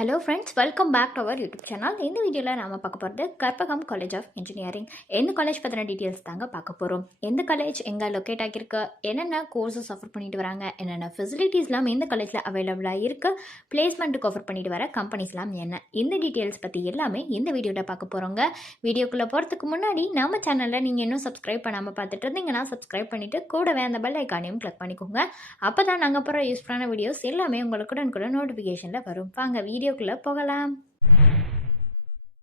Hello friends, welcome back to our YouTube channel. இந்த வீடியோவில் நாம் பார்க்க போகிறது கற்பகம் காலேஜ் ஆஃப் இன்ஜினியரிங். எந்த காலேஜ் பற்றின டீட்டெயில்ஸ் தாங்க பார்க்க போகிறோம். எந்த காலேஜ் எங்கே லொக்கேட் ஆகியிருக்கு, என்னென்ன கோர்சஸ் ஆஃபர் பண்ணிட்டு வராங்க, என்னென்ன ஃபெசிலிட்டிஸ்லாம் எந்த காலேஜில் அவைலபிளாக இருக்குது, பிளேஸ்மெண்ட்டுக்கு ஆஃபர் பண்ணிட்டு வர கம்பெனிஸ்லாம் என்ன, இந்த டீட்டெயில்ஸ் பற்றி எல்லாமே இந்த வீடியோவில் பார்க்க போகிறோங்க. வீடியோக்குள்ளே போகிறதுக்கு முன்னாடி நம்ம சேனலில் நீங்கள் இன்னும் சப்ஸ்கிரைப் பண்ணாமல் பார்த்துட்டு இருந்தீங்கன்னா சப்ஸ்கிரைப் பண்ணிவிட்டு கூடவே அந்த பெல் ஐக்கானையும் கிளிக் பண்ணிக்கோங்க. அப்போ தான் நாங்கள் போகிற யூஸ்ஃபுல்லான வீடியோஸ் எல்லாமே உங்களுக்கு உடனுக்குடன் நோட்டிஃபிகேஷனில் வரும். வாங்க வீடியோக்குள்ளே போகலாம்.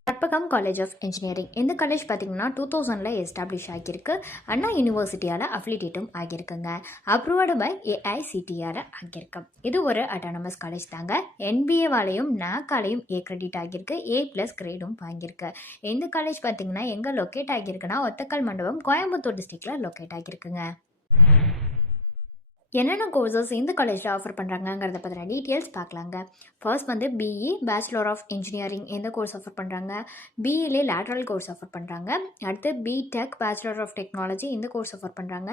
கற்பகம் காலேஜ் ஆஃப் இன்ஜினியரிங் இந்த காலேஜ் பார்த்தீங்கன்னா 2000 எஸ்டாப்ளிஷ் ஆகியிருக்கு. அண்ணா யூனிவர்சிட்டியால் அஃபிலியேட்டும் ஆகியிருக்குங்க. அப்ரூவ்டு பை ஏஐசிடியால் ஆகியிருக்கு. இது ஒரு அட்டானமஸ் காலேஜ் தாங்க. என்பிஏவாலையும் நாக்காலையும் ஏ கிரெடிட் ஆகியிருக்கு. A+ கிரேடும் வாங்கியிருக்கு. இந்த காலேஜ் பார்த்தீங்கன்னா எங்கே லொக்கேட் ஆகியிருக்குன்னா ஒத்தக்கல் மண்டபம், கோயம்புத்தூர் டிஸ்ட்ரிக்டில் லொக்கேட் ஆகியிருக்குங்க. என்னென்ன கோர்சஸ் இந்த காலேஜில் ஆஃபர் பண்ணுறாங்கங்கிறத பற்றின டீட்டெயில்ஸ் பார்க்கலாங்க. ஃபர்ஸ்ட் வந்து பிஇ பேச்சுலர் ஆஃப் இன்ஜினியரிங் எந்த கோர்ஸ் ஆஃபர் பண்ணுறாங்க, பிஇலே லேட்ரல் கோர்ஸ் ஆஃபர் பண்ணுறாங்க. அடுத்து பிடெக் பேச்சுலர் ஆஃப் டெக்னாலஜி இந்த கோர்ஸ் ஆஃபர் பண்ணுறாங்க.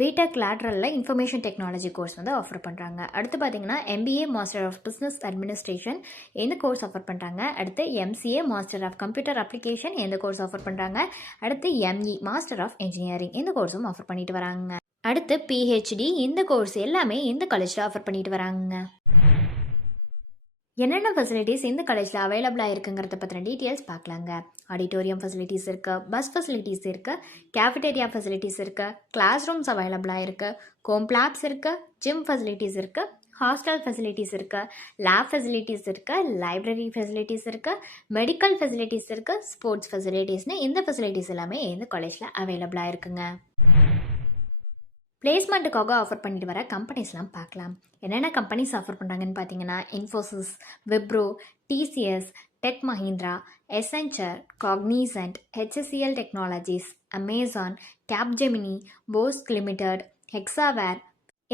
பிடெக் லேட்ரலில் இன்ஃபர்மேஷன் டெக்னாலஜி கோர்ஸ் வந்து ஆஃபர் பண்ணுறாங்க. அடுத்து பார்த்தீங்கன்னா MBA master of business administration எந்த கோர்ஸ் ஆஃபர் பண்ணுறாங்க. அடுத்து MCA master of computer application எந்த கோர்ஸ் ஆஃபர் பண்ணுறாங்க. அடுத்து எம்இ மாஸ்டர் ஆஃப் இன்ஜினியரிங் இந்த கோர்ஸும் ஆஃபர் பண்ணிட்டு வராங்க. அடுத்து பிஹெச்டி இந்த கோர்ஸ் எல்லாமே இந்த காலேஜில் ஆஃபர் பண்ணிட்டு வராங்க. என்னென்ன ஃபெசிலிட்டிஸ் இந்த காலேஜில் அவைலபிளாக இருக்குங்கிறத பற்றின டீட்டெயில்ஸ் பார்க்கலாங்க. ஆடிட்டோரியம் ஃபெசிலிட்டிஸ் இருக்குது, பஸ் ஃபெசிலிட்டிஸ் இருக்குது, கேஃபிடேரியா ஃபெசிலிட்டிஸ் இருக்குது, கிளாஸ் ரூம்ஸ் அவைலபிளாக இருக்குது, கோம்ப்ளாப்ஸ் இருக்குது, ஜிம் ஃபெசிலிட்டிஸ் இருக்குது, ஹாஸ்டல் ஃபெசிலிட்டிஸ் இருக்குது, லேப் ஃபெசிலிட்டிஸ் இருக்குது, லைப்ரரி ஃபெசிலிட்டிஸ் இருக்குது, மெடிக்கல் ஃபெசிலிட்டிஸ் இருக்குது, ஸ்போர்ட்ஸ் ஃபெசிலிட்டிஸ்னு இந்த ஃபெசிலிட்டிஸ் எல்லாமே இந்த காலேஜில் அவைலபிளாக இருக்குங்க. பிளேஸ்மெண்ட்டுக்காக ஆஃபர் பண்ணிட்டு வர கம்பெனிஸ்லாம் பார்க்கலாம். என்னென்ன கம்பெனிஸ் ஆஃபர் பண்ணுறாங்கன்னு பார்த்தீங்கன்னா Infosys, Wipro, TCS, tech Mahindra, Accenture, Cognizant, HCL technologies, Amazon, Capgemini, Bosch limited, Hexaware,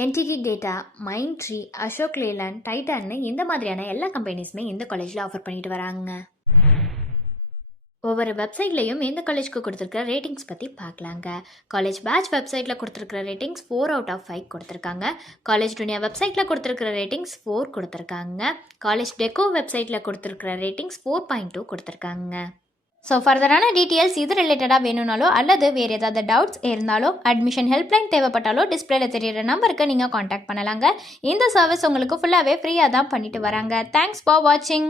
NTT data, Mindtree, Ashok Leyland, டைட்டன்னு இந்த மாதிரியான எல்லா கம்பெனிஸுமே இந்த காலேஜில் ஆஃபர் பண்ணிட்டு வராங்க. ஒவ்வொரு வெப்சைட்லையும் எந்த காலேஜ்க்கு கொடுத்துருக்கிற ரேட்டிங்ஸ் பற்றி பார்க்கலாங்க. காலேஜ் பேட்ச் வெப்சைட்டில் கொடுத்துருக்கிற ரேட்டிங்ஸ் 4/5 கொடுத்துருக்காங்க. காலேஜ் துனியா வெப்சைட்டில் கொடுத்துருக்கிற ரேட்டிங்ஸ் 4 கொடுத்துருக்காங்க. காலேஜ் டெக்கோ வெப்சைட்டில் கொடுத்துருக்கிற ரேட்டிங்ஸ் 4.2 கொடுத்துருக்காங்க. ஸோ ஃபர்தரான டீட்டெயில்ஸ் இது ரிலேட்டடாக வேணும்னாலோ அல்லது வேறு ஏதாவது டவுட்ஸ் இருந்தாலோ அட்மிஷன் ஹெல்ப்லைன் தேவைப்பட்டாலோ டிஸ்பிளேல தெரியிற நம்பருக்கு நீங்கள் காண்டாக்ட் பண்ணலாங்க. இந்த சர்வீஸ் உங்களுக்கு ஃபுல்லாகவே ஃப்ரீயாக தான் பண்ணிட்டு வராங்க. தேங்க்ஸ் ஃபார் வாட்சிங்.